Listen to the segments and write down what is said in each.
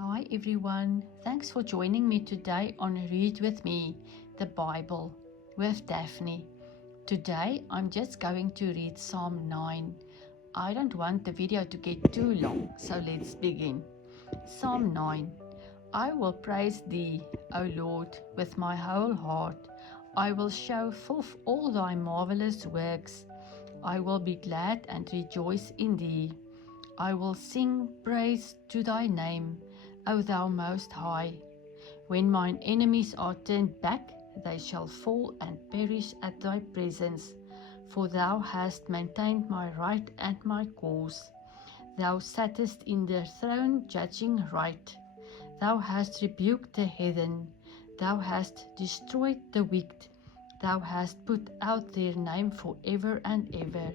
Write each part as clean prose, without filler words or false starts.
Hi everyone, thanks for joining me today on Read With Me, the Bible, with Daphne. Today I'm just going to read Psalm 9. I don't want the video to get too long, so let's begin. Psalm 9. I will praise Thee, O Lord, with my whole heart. I will show forth all Thy marvelous works. I will be glad and rejoice in Thee. I will sing praise to Thy name, O Thou Most High. When mine enemies are turned back, they shall fall and perish at Thy presence. For Thou hast maintained my right and my cause. Thou sattest in the throne judging right. Thou hast rebuked the heathen. Thou hast destroyed the wicked. Thou hast put out their name forever and ever.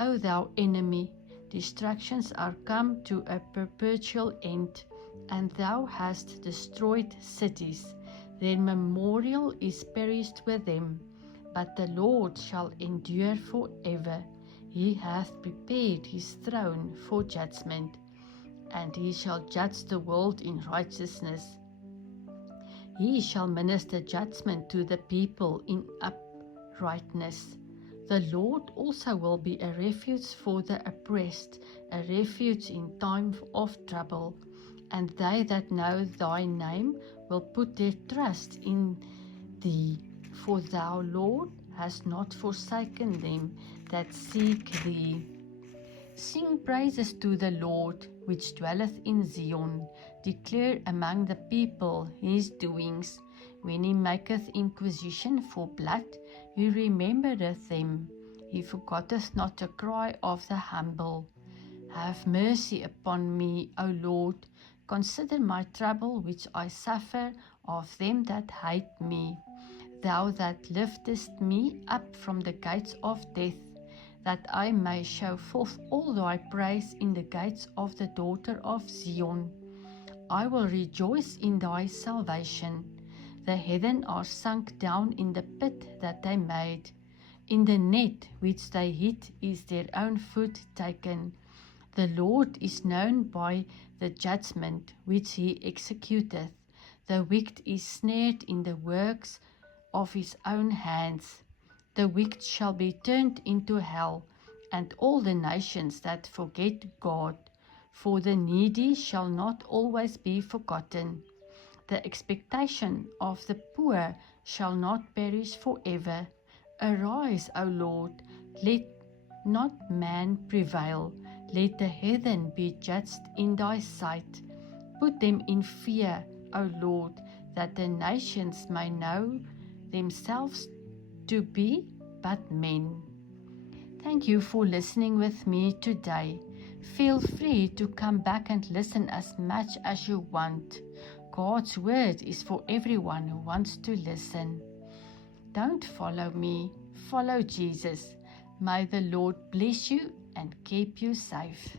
O Thou enemy, destructions are come to a perpetual end, and Thou hast destroyed cities. Their memorial is perished with them, but the Lord shall endure forever. He hath prepared his throne for judgment, and he shall judge the world in righteousness. He shall minister judgment to the people in uprightness. The Lord also will be a refuge for the oppressed, a refuge in time of trouble. And they that know Thy name will put their trust in Thee. For Thou, Lord, hast not forsaken them that seek Thee. Sing praises to the Lord, which dwelleth in Zion. Declare among the people his doings. When he maketh inquisition for blood, he remembereth them. He forgetteth not the cry of the humble. Have mercy upon me, O Lord. Consider my trouble which I suffer of them that hate me. Thou that liftest me up from the gates of death, that I may show forth all Thy praise in the gates of the daughter of Zion. I will rejoice in Thy salvation. The heathen are sunk down in the pit that they made. In the net which they hid is their own foot taken. The Lord is known by the judgment which he executeth. The wicked is snared in the works of his own hands. The wicked shall be turned into hell, and all the nations that forget God. For the needy shall not always be forgotten. The expectation of the poor shall not perish forever. Arise, O Lord, let not man prevail. Let the heathen be judged in Thy sight. Put them in fear, O Lord, that the nations may know themselves to be but men. Thank you for listening with me today. Feel free to come back and listen as much as you want. God's word is for everyone who wants to listen. Don't follow me, follow Jesus. May the Lord bless you and keep you safe.